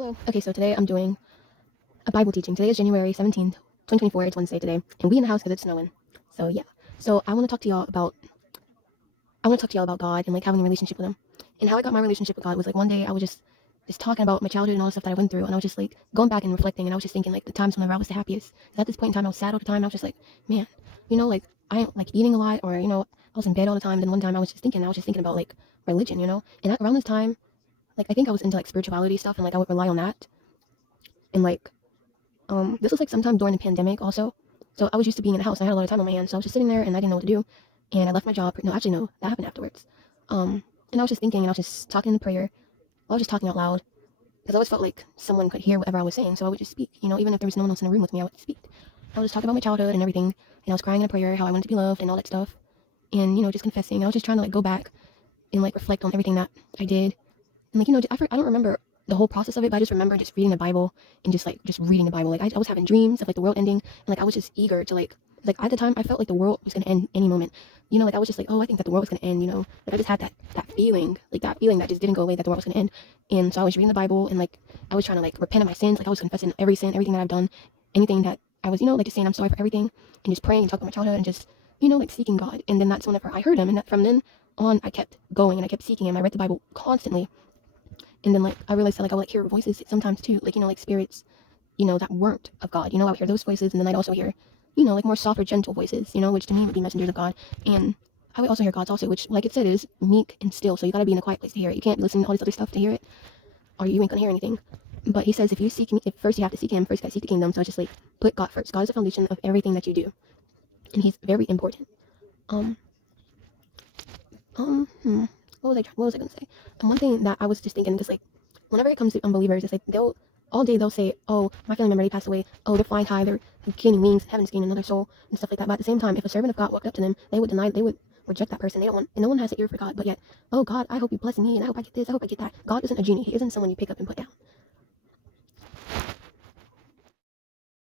Hello. Okay, so today I'm doing a Bible teaching. Today is January 17th, 2024. It's Wednesday today, and we in the house because it's snowing. So yeah. So I want to talk to y'all about God and like having a relationship with Him. And how I got my relationship with God was like one day I was just talking about my childhood and all the stuff that I went through, and I was just like going back and reflecting, and I was just thinking like the times whenever I was the happiest. 'Cause at this point in time I was sad all the time. I was just like, man, like I ain't like eating a lot, or I was in bed all the time. Then one time I was just thinking about like religion, and around this time, like I think I was into like spirituality stuff, and like I would rely on that, and like this was like sometime during the pandemic also. So I was used to being in the house and I had a lot of time on my hands. So I was just sitting there and I didn't know what to do. And I left my job. No, actually no, that happened afterwards. And I was just thinking and I was just talking in prayer. I was just talking out loud. Because I always felt like someone could hear whatever I was saying. So I would just speak, even if there was no one else in the room with me, I would speak. I would just talk about my childhood and everything. And I was crying in a prayer, how I wanted to be loved and all that stuff. And, just confessing. And I was just trying to like go back and like reflect on everything that I did. And like, I don't remember the whole process of it, but I just remember just reading the Bible and just reading the Bible. Like I was having dreams of like the world ending, and like I was just eager to like at the time I felt like the world was gonna end any moment. Like I was just like, oh, I think that the world was gonna end. Like I just had that feeling, that just didn't go away, that the world was gonna end. And so I was reading the Bible and like I was trying to like repent of my sins. Like I was confessing every sin, everything that I've done, anything that I was, like just saying I'm sorry for everything, and just praying and talking about my childhood and just like seeking God. And then that's whenever I heard Him, and that from then on I kept going and I kept seeking Him. I read the Bible constantly. And then like I realized that like I would like hear voices sometimes too, like like spirits, that weren't of God. I would hear those voices, and then I'd also hear, like more softer, gentle voices, which to me would be messengers of God. And I would also hear God's also, which like it said is meek and still. So you gotta be in a quiet place to hear it. You can't be listening to all this other stuff to hear it, or you ain't gonna hear anything. But He says if you seek me, if first you have to seek Him, first you gotta seek the kingdom. So it's just like put God first. God is the foundation of everything that you do, and He's very important. Um, what was I gonna say? And one thing that I was just thinking, just like whenever it comes to unbelievers, it's like they'll say, oh, my family member, they passed away. Oh, they're flying high, they're gaining wings, heaven's gaining another soul, and stuff like that. But at the same time, if a servant of God walked up to them, they would reject that person. They don't want, and no one has an ear for God. But yet, oh God, I hope you bless me, and I hope I get this, I hope I get that. God isn't a genie. He isn't someone you pick up and put down.